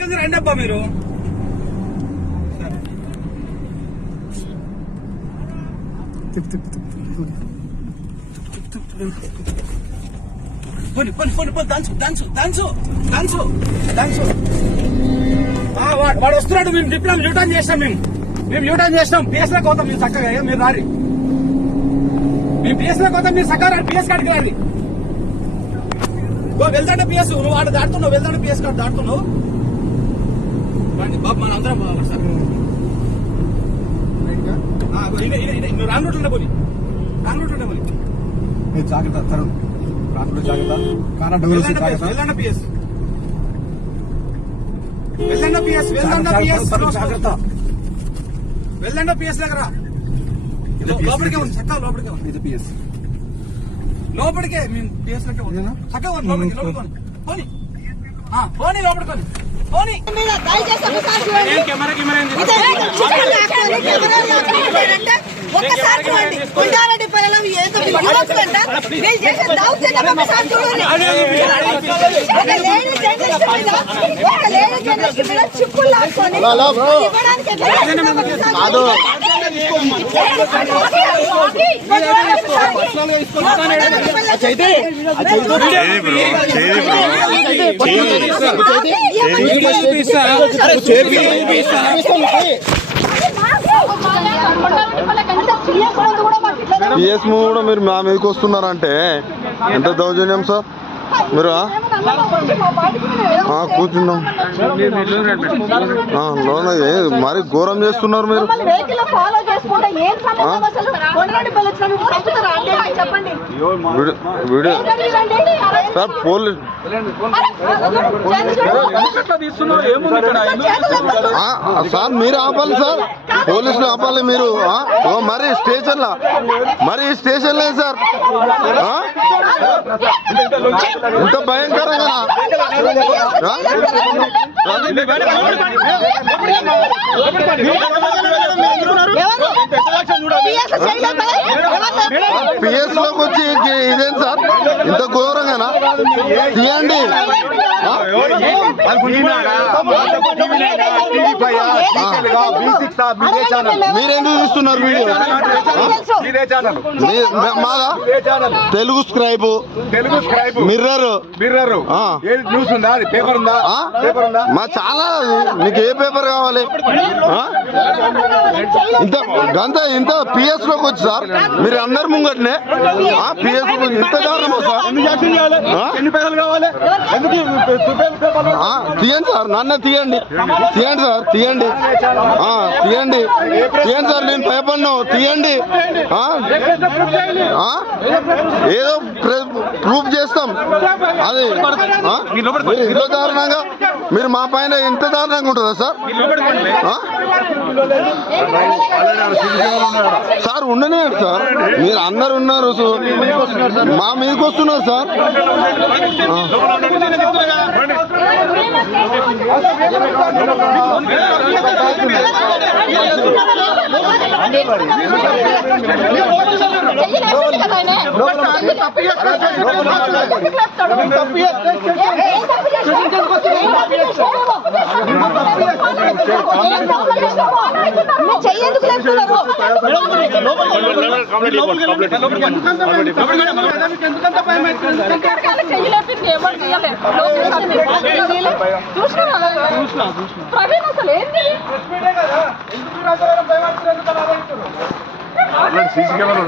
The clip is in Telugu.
రండి అబ్బా మీరు. వాడు వస్తున్నాడు. మేము డిప్లొమా యూటర్న్ చేస్తాం. మేము యూటర్న్ చేస్తాం. పిఎస్ లోకి పోతాం. మేము చక్కగా మీరు రారి. మేము పిఎస్ లోకి పోతాం. మీరు చక్కగా రారి. పిఎస్ కాడికి రారి. వెళ్తాంటే పిఎస్ నువ్వు వాడు దాటుతున్నావు. వెళ్తాంటే పిఎస్ కార్డు దాటుతున్నావు. బాబు మన అందరం సార్ నువ్వు రాంగ్ రూట్ ఉండే పోనీ. రాంగ్ రూట్ ఉండే పోనీ. జాగ్రత్త తరుణ్. జాగ్రత్త. వెళ్ళండి పిఎస్. వెళ్ళండి పిఎస్. వెళ్ళండి పిఎస్. జాగ్రత్త. వెళ్ళండి పిఎస్ దగ్గర. లోపలికే ఉంది. చక్కగా లోపలికే ఉంది. ఇది పిఎస్ లోపలికే. మేము పిఎస్ లెక్క చక్కగా ఉంది. లోపలికి పోనీ. పోనీ లోపలికి పోనీ. ఒక్కసారి చూడండి. కొండారెడ్డి పల్లెలో ఏదో విరోధులంట వీళ్ళు చేసే దౌర్జన్యం ఒకసారి చూడండి. ఒక లేడీ జర్నలిస్ట్ మీద చిప్పులు లాక్కొని ఇవ్వడానికి పిఎస్ కూడా మీరు మా మీదకి వస్తున్నారంటే ఎంత దౌర్జన్యం సార్. మీరు కూర్చున్నాం మరి ఘోరం చేస్తున్నారు మీరు. సార్ పోలీస్ సార్ మీరు ఆపాలి సార్. పోలీసులు ఆపాలి మీరు. మరి స్టేషన్లో లేదు సార్. ఇంత భయంకరంగా పిఎస్ లోకి వచ్చి ఇదేం సార్ ఇంత ఘోరంగానా? తీయండి. మీరెందుకు చూస్తున్నారు వీడియో? మాదా తెలుగు స్క్రైబ్ మిర్రర్ న్యూస్ ఉందా? పేపర్ ఉందా? మా చాలా. నీకు ఏ పేపర్ కావాలి? ఇంత పిఎస్ లోకి వచ్చి సార్ మీరు అందరు ముంగట్నే పిఎస్ ఇంత దారుణమా సార్? తీయండి సార్. నన్ను తీయండి సార్. తీయండి సార్. నేను భయపడ్ను. తీయండి. ఏదో ప్రూఫ్ చేస్తాం. అది ఇంత దారుణంగా మీరు మా పైన ఇంత దారుణంగా ఉంటుందా సార్? సార్ ఉండనివ్వండి సార్. మీరు అందరు ఉన్నారు మా మీదకి వస్తున్నారు సార్. CC camera